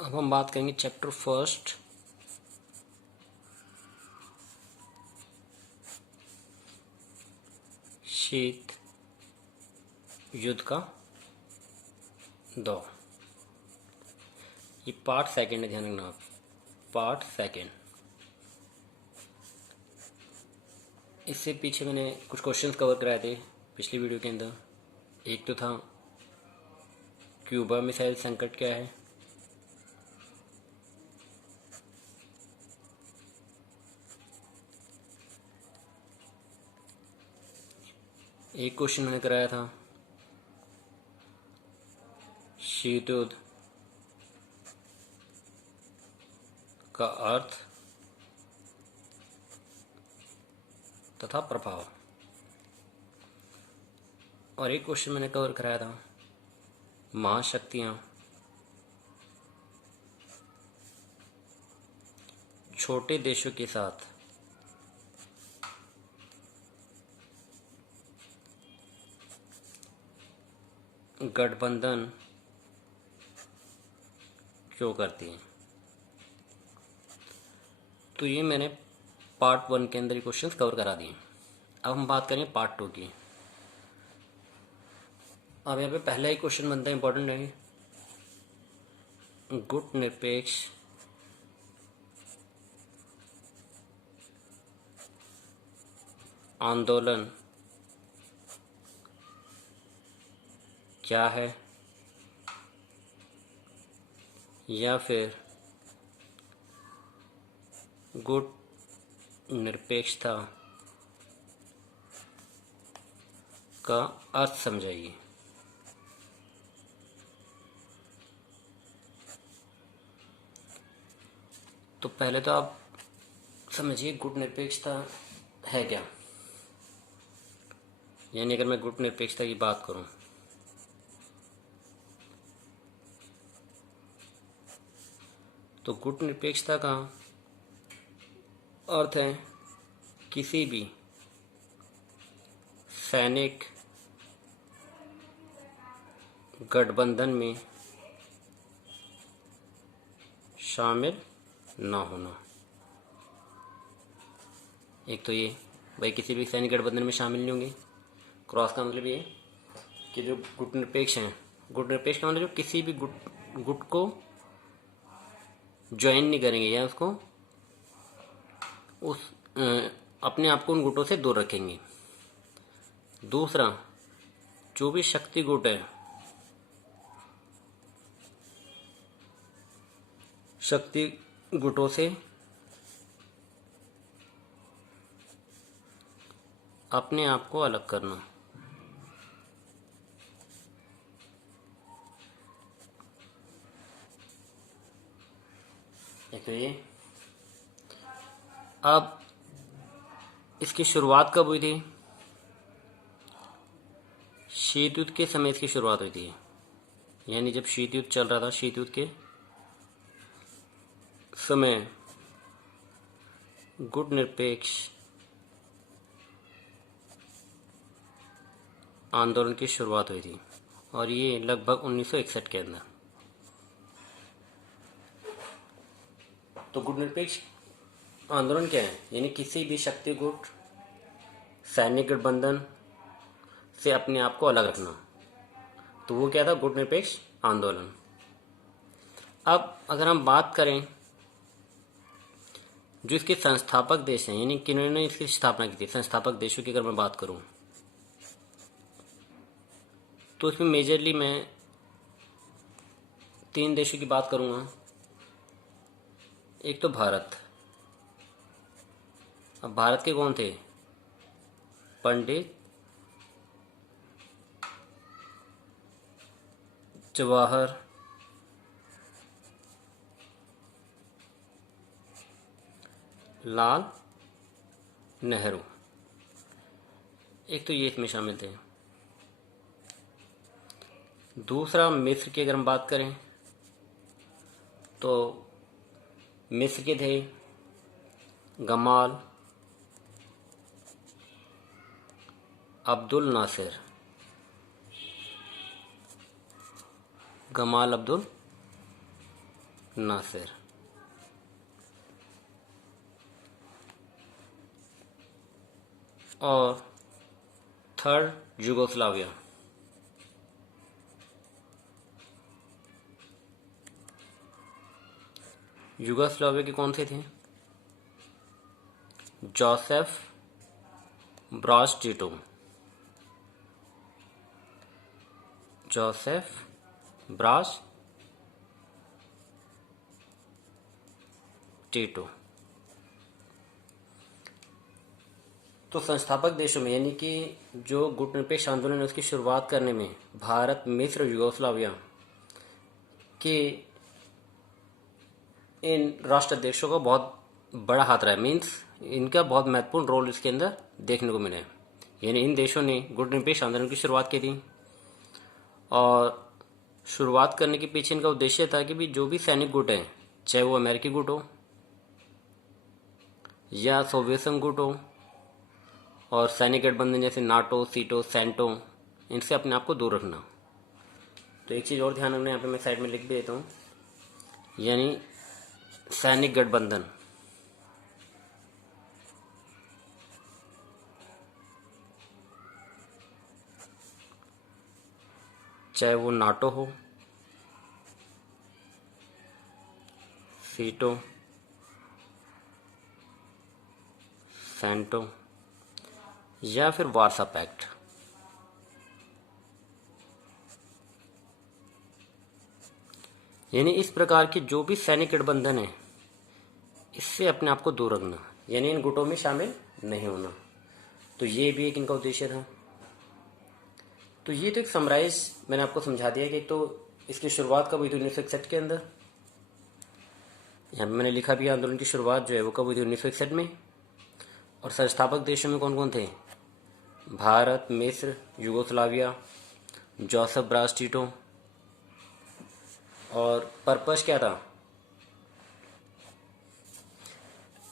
अब हम बात करेंगे चैप्टर फर्स्ट शीत युद्ध का दौर। ये पार्ट सेकंड है, ध्यान रखना आप, पार्ट सेकंड। इससे पीछे मैंने कुछ क्वेश्चंस कवर कराए थे पिछली वीडियो के अंदर। एक तो था क्यूबा मिसाइल संकट क्या है, एक क्वेश्चन मैंने कराया था शीत युद्ध का अर्थ तथा प्रभाव, और एक क्वेश्चन मैंने कवर कराया था महाशक्तियाँ छोटे देशों के साथ गठबंधन क्यों करती हैं। तो ये मैंने पार्ट वन के अंदर क्वेश्चंस कवर करा दिए। अब हम बात करेंगे पार्ट टू की। अब यहाँ पे पहला ही क्वेश्चन बनता है, इंपॉर्टेंट है, गुट निरपेक्ष आंदोलन क्या है, या फिर गुट निरपेक्षता का अर्थ समझाइए। तो पहले तो आप समझिए गुट निरपेक्षता है क्या। यानी अगर मैं गुट निरपेक्षता की बात करूं तो गुट निरपेक्षता का अर्थ है किसी भी सैनिक गठबंधन में शामिल ना होना। एक तो ये भाई किसी भी सैनिक गठबंधन में शामिल नहीं होंगे। क्रॉस का मतलब ये कि जो गुट निरपेक्ष हैं, गुट निरपेक्ष का मतलब जो किसी भी गुट को ज्वाइन नहीं करेंगे या उसको अपने आप को उन गुटों से दूर रखेंगे। दूसरा, जो भी शक्ति गुट है, शक्ति गुटों से अपने आप को अलग करना। एक तो ये। अब इसकी शुरुआत कब हुई थी? शीत युद्ध के समय इसकी शुरुआत हुई थी। यानी जब शीत युद्ध चल रहा था, शीत युद्ध के समय गुट निरपेक्ष आंदोलन की शुरुआत हुई थी, और ये लगभग 1961 के अंदर। तो गुट निरपेक्ष आंदोलन क्या है? यानी किसी भी शक्ति गुट सैनिक गठबंधन से अपने आप को अलग रखना। तो वो क्या था? गुट निरपेक्ष आंदोलन। अब अगर हम बात करें जो इसके संस्थापक देश हैं, यानी किन्होंने इसकी स्थापना की थी, संस्थापक देशों की अगर मैं बात करूं तो इसमें मेजरली मैं 3 देशों की बात करूंगा। एक तो भारत। अब भारत के कौन थे? पंडित जवाहर लाल नेहरू। एक तो ये इसमें शामिल थे। दूसरा, मिस्र की अगर हम बात करें तो मिस्र के थे गमाल अब्दुल नासिर। गमाल अब्दुल नासिर। और थर्ड यूगोस्लाविया। यूगोस्लाविया के कौन से थे? Joseph bras Tito. Joseph bras Tito. तो संस्थापक देशों में यानी कि जो गुटनिरपेक्ष आंदोलन है उसकी शुरुआत करने में भारत, मिस्र, यूगोस्लाविया के इन राष्ट्र अध्यक्षों का बहुत बड़ा हाथ रहा है। मीन्स इनका बहुत महत्वपूर्ण रोल इसके अंदर देखने को मिला है। यानी इन देशों ने गुटनिरपेक्ष आंदोलन की शुरुआत की थी और शुरुआत करने के पीछे इनका उद्देश्य था कि भी जो भी सैनिक गुट हैं, चाहे वो अमेरिकी गुट हो या सोवियत संघ गुट हो और सैनिक गठबंधन जैसे नाटो, सीटो, सैंटो, इनसे अपने आप को दूर रखना। तो एक चीज़ और ध्यान रखना, यहाँ पे मैं साइड में लिख भी देता हूँ, यानी सैनिक गठबंधन चाहे वो नाटो हो, सीटो, सैंटो या फिर वार्सा पैक्ट, यानी इस प्रकार की जो भी सैनिक गठबंधन है इससे अपने आप को दूर रखना, यानी इन गुटों में शामिल नहीं होना। तो ये भी एक इनका उद्देश्य था। तो ये तो एक समराइज मैंने आपको समझा दिया कि तो इसकी शुरुआत कब हुई थी 1961 के अंदर। यहाँ पे मैंने लिखा भी आंदोलन की शुरुआत जो है वो कब हुई थी 1961 में। और संस्थापक देशों में कौन कौन थे? भारत, मिस्र, यूगोस्लाविया, जोसेफ ब्राज टिटो। और पर्पस क्या था?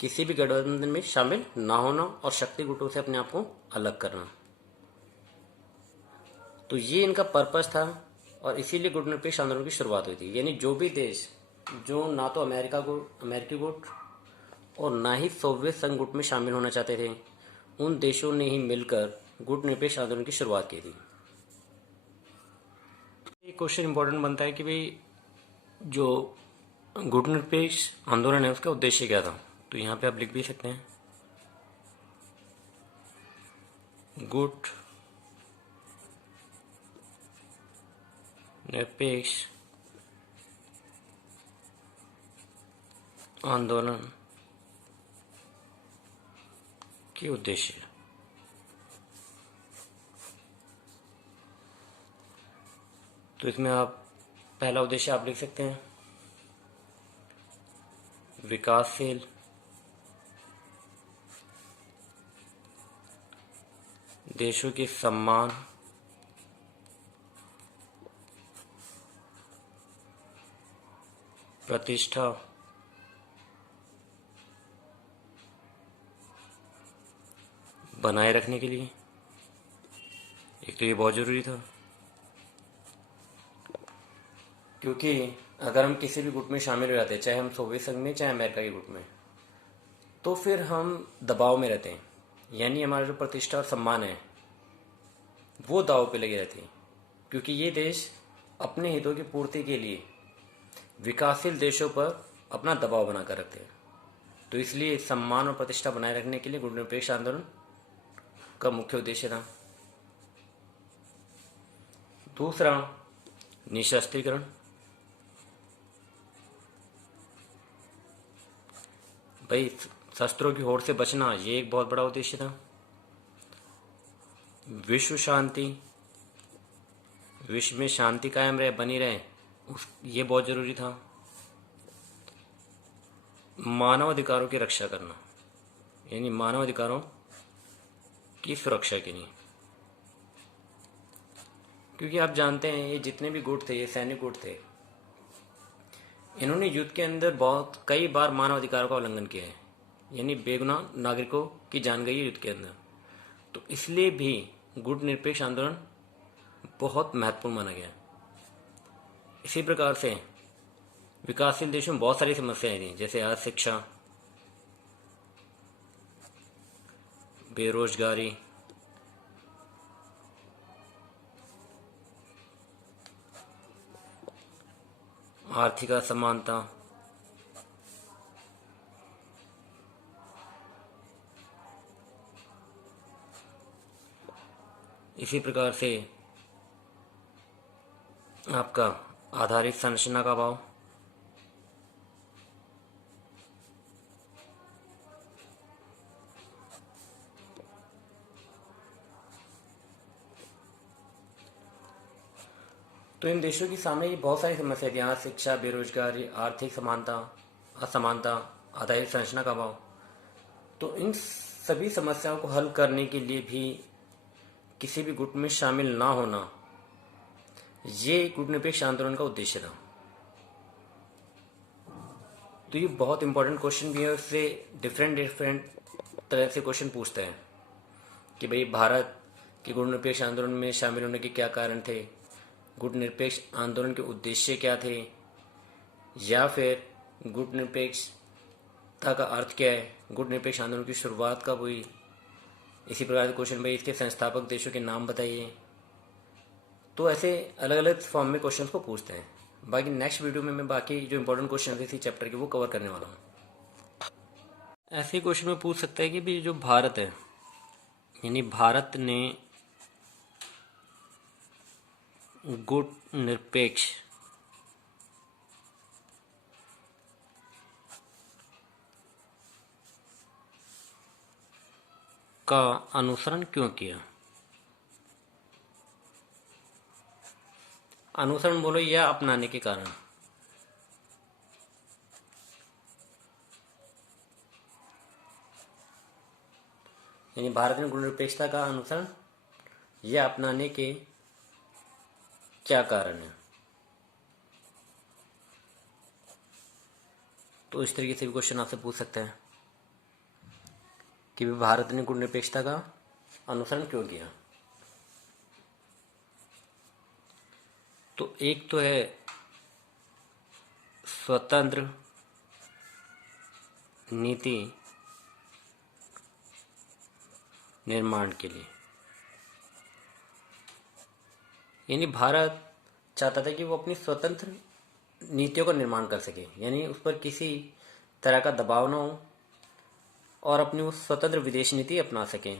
किसी भी गठबंधन में शामिल ना होना और शक्ति गुटों से अपने आप को अलग करना। तो ये इनका पर्पस था और इसीलिए गुटनिरपेक्ष आंदोलन की शुरुआत हुई थी। यानी जो भी देश जो ना तो अमेरिकी गुट और ना ही सोवियत संघ गुट में शामिल होना चाहते थे, उन देशों ने ही मिलकर गुटनिरपेक्ष आंदोलन की शुरुआत की थी। एक क्वेश्चन इंपॉर्टेंट बनता है कि भाई जो गुटनिरपेक्ष आंदोलन है उसका उद्देश्य क्या था? तो यहाँ पे आप लिख भी सकते हैं, गुट निरपेक्ष आंदोलन के उद्देश्य। तो इसमें आप पहला उद्देश्य आप लिख सकते हैं, विकासशील देशों के सम्मान, प्रतिष्ठा बनाए रखने के लिए। एक तो ये बहुत ज़रूरी था क्योंकि अगर हम किसी भी गुट में शामिल हो जाते हैं, चाहे हम सोवियत संघ में चाहे अमेरिका के गुट में, तो फिर हम दबाव में रहते हैं। यानी हमारा जो प्रतिष्ठा और सम्मान है वो दाव पे लगे रहते हैं, क्योंकि ये देश अपने हितों की पूर्ति के लिए विकासशील देशों पर अपना दबाव बनाकर रखते हैं। तो इसलिए सम्मान और प्रतिष्ठा बनाए रखने के लिए गुटनिरपेक्ष आंदोलन का मुख्य उद्देश्य था। दूसरा, निशस्त्रीकरण। भाई शस्त्रों की होड़ से बचना, ये एक बहुत बड़ा उद्देश्य था। विश्व शांति, विश्व में शांति कायम रहे, बनी रहे, ये बहुत जरूरी था। मानव अधिकारों की रक्षा करना, यानी मानव अधिकारों की सुरक्षा के लिए, क्योंकि आप जानते हैं ये जितने भी गुट थे, ये सैनिक गुट थे, इन्होंने युद्ध के अंदर बहुत कई बार मानव अधिकारों का उल्लंघन किया है। यानी बेगुनाह नागरिकों की जान गई है युद्ध के अंदर। तो इसलिए भी गुटनिरपेक्ष आंदोलन बहुत महत्वपूर्ण माना गया। इसी प्रकार से विकासशील देशों में बहुत सारी समस्याएं थी, जैसे अशिक्षा, बेरोजगारी, आर्थिक असमानता, इसी प्रकार से आपका आधारिक संरचना का अभाव, तो इन देशों की सामने ये बहुत सारी समस्याएं थी, यहाँ शिक्षा, बेरोजगारी, आर्थिक समानता, असमानता, आधारिक संरचना का अभाव। तो इन सभी समस्याओं को हल करने के लिए भी किसी भी गुट में शामिल ना होना, ये गुटनिरपेक्ष आंदोलन का उद्देश्य था। तो ये बहुत इंपॉर्टेंट क्वेश्चन भी है, उससे डिफरेंट डिफरेंट तरह से क्वेश्चन पूछते हैं कि भाई भारत के गुटनिरपेक्ष आंदोलन में शामिल होने के क्या कारण थे, गुटनिरपेक्ष आंदोलन के उद्देश्य क्या थे, या फिर गुटनिरपेक्षता का अर्थ क्या है, गुटनिरपेक्ष आंदोलन की शुरुआत कब हुई। इसी प्रकार के क्वेश्चन भाई इसके संस्थापक देशों के नाम बताइए। तो ऐसे अलग अलग फॉर्म में क्वेश्चन को पूछते हैं। बाकी नेक्स्ट वीडियो में मैं बाकी जो इंपॉर्टेंट क्वेश्चन थे इसी चैप्टर के वो कवर करने वाला हूँ। ऐसे ही क्वेश्चन में पूछ सकता है कि भी जो भारत है, यानी भारत ने गुटनिरपेक्ष का अनुसरण क्यों किया। अनुसरण बोलो या अपनाने के कारण। यानी भारत में गुटनिरपेक्षता का अनुसरण या अपनाने के क्या कारण है। तो इस तरीके से भी क्वेश्चन आपसे पूछ सकते हैं कि भारत ने गुटनिरपेक्षता का अनुसरण क्यों किया। तो एक तो है स्वतंत्र नीति निर्माण के लिए, यानी भारत चाहता था कि वो अपनी स्वतंत्र नीतियों का निर्माण कर सके, यानी उस पर किसी तरह का दबाव ना हो और अपनी वो स्वतंत्र विदेश नीति अपना सकें।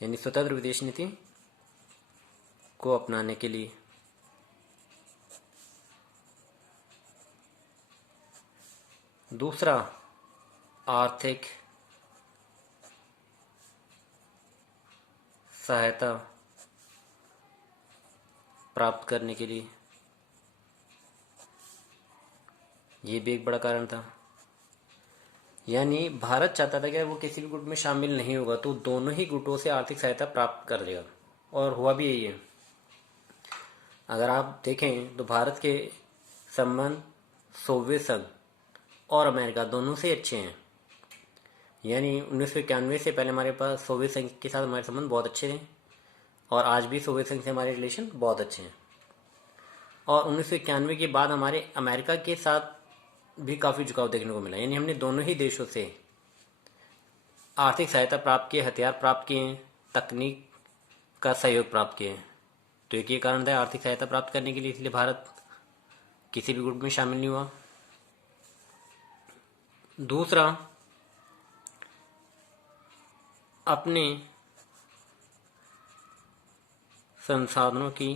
यानी स्वतंत्र विदेश नीति को अपनाने के लिए दूसरा आर्थिक सहायता प्राप्त करने के लिए, ये भी एक बड़ा कारण था। यानी भारत चाहता था कि वो किसी भी गुट में शामिल नहीं होगा तो दोनों ही गुटों से आर्थिक सहायता प्राप्त कर लेगा, और हुआ भी यही है। अगर आप देखें तो भारत के संबंध सोवियत संघ और अमेरिका दोनों से अच्छे हैं। यानी 1991 से पहले हमारे पास सोवियत संघ के साथ हमारे संबंध बहुत अच्छे थे, और आज भी सोवियत संघ से हमारे रिलेशन बहुत अच्छे हैं। और 1991 के बाद हमारे अमेरिका के साथ भी काफ़ी झुकाव देखने को मिला। यानी हमने दोनों ही देशों से आर्थिक सहायता प्राप्त किए, हथियार प्राप्त किए हैं, तकनीक का सहयोग प्राप्त किए हैं। तो एक ये कारण था आर्थिक सहायता प्राप्त करने के लिए, इसलिए भारत किसी भी गुट में शामिल नहीं हुआ। दूसरा, अपने संसाधनों की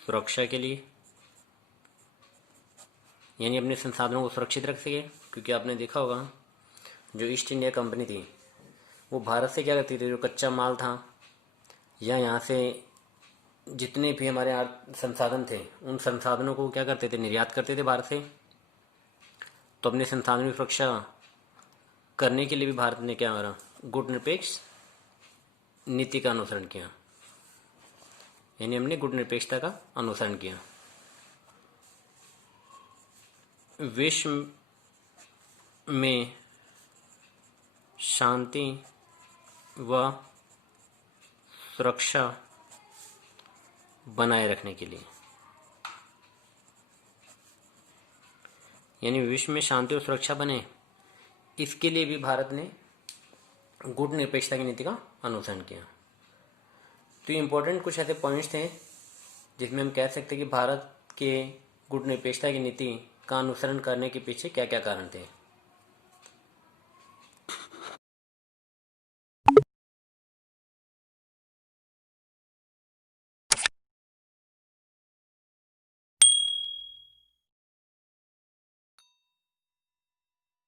सुरक्षा के लिए, यानी अपने संसाधनों को सुरक्षित रख सके। क्योंकि आपने देखा होगा जो ईस्ट इंडिया कंपनी थी वो भारत से क्या करती थी, जो कच्चा माल था या यहाँ से जितने भी हमारे संसाधन थे उन संसाधनों को क्या करते थे, निर्यात करते थे भारत से। तो अपने संसाधनों की सुरक्षा करने के लिए भी भारत ने क्या करा, गुटनिरपेक्ष नीति का अनुसरण किया। यानी हमने गुटनिरपेक्षता का अनुसरण किया। विश्व में शांति व सुरक्षा बनाए रखने के लिए, यानी विश्व में शांति और सुरक्षा बने, इसके लिए भी भारत ने गुट निरपेक्षता की नीति का अनुसरण किया। तो ये इंपॉर्टेंट कुछ ऐसे पॉइंट्स थे जिसमें हम कह सकते हैं कि भारत के गुट निरपेक्षता की नीति का अनुसरण करने के पीछे क्या क्या कारण थे।